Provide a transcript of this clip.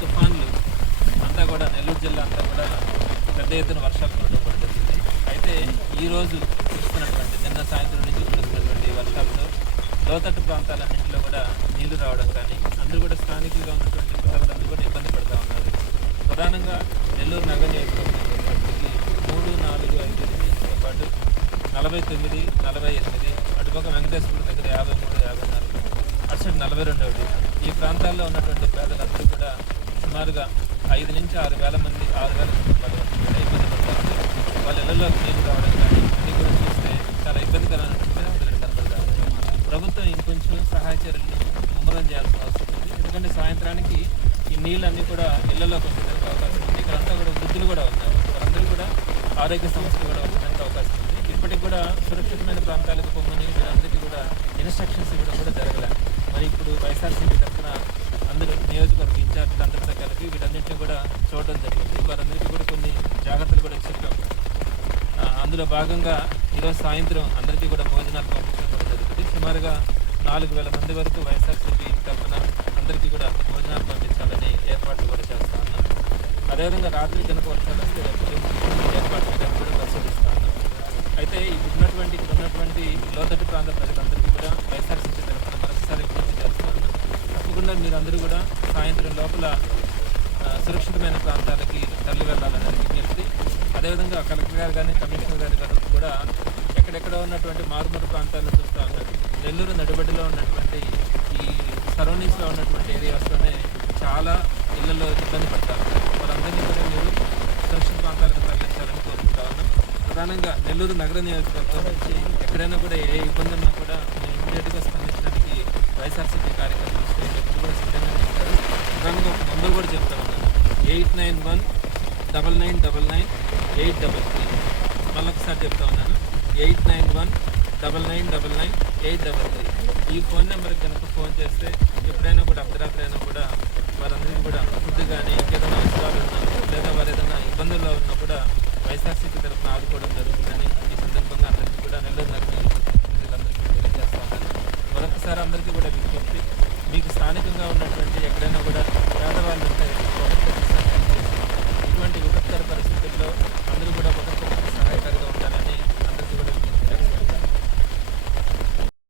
తుఫాన్లు అంతా కూడా నెల్లూరు జిల్లా అంతా కూడా పెద్ద ఎత్తున వర్షాలు పడడం కూడా జరిగింది. అయితే ఈరోజు చూస్తున్నటువంటి నిన్న సాయంత్రం నుంచి చూస్తున్నటువంటి వర్షాలతో లోతట్టు ప్రాంతాలన్నింటిలో కూడా నీళ్ళు రావడం కానీ అందరూ కూడా స్థానికులుగా ఉన్నటువంటి ప్రజలందరూ కూడా ఇబ్బంది పడుతూ ఉన్నారు. ప్రధానంగా నెల్లూరు నగర నియోజకవర్గం మూడు నాలుగు ఐదు ఎనిమిదితో పాటు నలభై తొమ్మిది నలభై ఎనిమిది అటుపక్క వెంకటేశ్వరం దగ్గర యాభై మూడు యాభై నాలుగు అటు నలభై రెండు ఈ ప్రాంతాల్లో ఉన్నటువంటి పేదలందరూ కూడా సుమారుగా ఐదు నుంచి ఆరు వేల మంది ఆరు వేల కుటుంబాల ఇబ్బంది పడుతూ వాళ్ళ ఇళ్ళలోకి నీళ్ళు రావడం కానీ అన్నీ కూడా చూస్తే చాలా ఇబ్బందికరమైన పరిస్థితులు ప్రభుత్వం ఇంకొంచెం సహాయ చర్యలను ముమ్మరం చేయాల్సిన అవసరం ఉంది. ఎందుకంటే సాయంత్రానికి ఈ నీళ్ళన్నీ కూడా ఇళ్ళలోకి వచ్చేదానికి అవకాశం ఉంది. ఇక్కడంతా కూడా వృద్ధులు కూడా ఉన్నారు. వారందరూ కూడా ఆరోగ్య సమస్యలు కూడా వచ్చేదానికి అవకాశం ఉంది. ఇప్పటికి కూడా సురక్షితమైన ప్రాంతాలకు పొమ్మని వీరందరికీ కూడా ఇన్స్ట్రక్షన్స్ ఇవ్వడం కూడా జరగలేదు మరి ఇప్పుడు వైఎస్ఆర్సీపీ తరఫున కూడా చూడడం జరిగింది. వారందరికీ కూడా కొన్ని జాగ్రత్తలు కూడా చెప్పాం అందులో భాగంగా ఈరోజు సాయంత్రం అందరికీ కూడా భోజనాలు పంపించడం కూడా జరుగుతుంది. సుమారుగా నాలుగు వేల మంది వరకు వైఎస్ఆర్సీపీ తరఫున అందరికీ కూడా భోజనాలు పంపించాలని ఏర్పాట్లు కూడా చేస్తా ఉన్నాం. అదేవిధంగా రాత్రి కనుక వర్షాలు వస్తే రేపు ఏర్పాట్లు కూడా పరిశీలిస్తా ఉన్నాం. అయితే ఇప్పుడు ఉన్నటువంటి ఇక్కడ ఉన్నటువంటి లోతట్టు ప్రాంత ప్రజలందరికీ కూడా వైఎస్ఆర్సీపీ తరఫున మరొకసారి విజ్ఞప్తి చేస్తా ఉన్నాం. తప్పకుండా మీరందరూ కూడా సాయంత్రం లోపల సురక్షితమైన ప్రాంతాలకి తరలి వెళ్ళాలని విజ్ఞప్తి. అదేవిధంగా కలెక్టర్ గారు కానీ కమిషనర్ గారు గారు కూడా ఎక్కడెక్కడ ఉన్నటువంటి మారుమూల ప్రాంతాలను చూస్తూ ఉన్నారు నెల్లూరు నడిబడిలో ఉన్నటువంటి ఈ సరౌండింగ్స్లో ఉన్నటువంటి ఏరియాస్లోనే చాలా ఇళ్ళలో ఇబ్బంది పడతారు. వారందరినీ కూడా మీరు సురక్షిత ప్రాంతాలకు తరలించాలని కోరుకుంటా ఉన్నాం. ప్రధానంగా నెల్లూరు నగర నియోజకవర్గం నుంచి ఎక్కడైనా కూడా ఏ ఇబ్బంది ఉన్నా కూడా మేము ఇమీడియట్గా స్పందించడానికి వైఎస్ఆర్సీపీ కార్యకర్తలు eight nine one double nine double nine eight double three మళ్ళీ ఒకసారి చెప్తా ఉన్నాను. Eight nine one double nine double nine eight double three ఈ ఫోన్ నెంబర్కి కనుక ఫోన్ చేస్తే ఎప్పుడైనా కూడా అర్ధరాత్రి అయినా కూడా వారందరినీ కూడా ఫుడ్ కానీ ఇంకేదైనా అవసరాలు ఉన్నా లేదా వారు ఏదైనా ఇబ్బందుల్లో ఉన్నా కూడా వైఎస్ఆర్సీపీ తరఫున ఆదుకోవడం జరుగుతుందని ఈ సందర్భంగా అందరికీ కూడా నెల్లూరు నగరం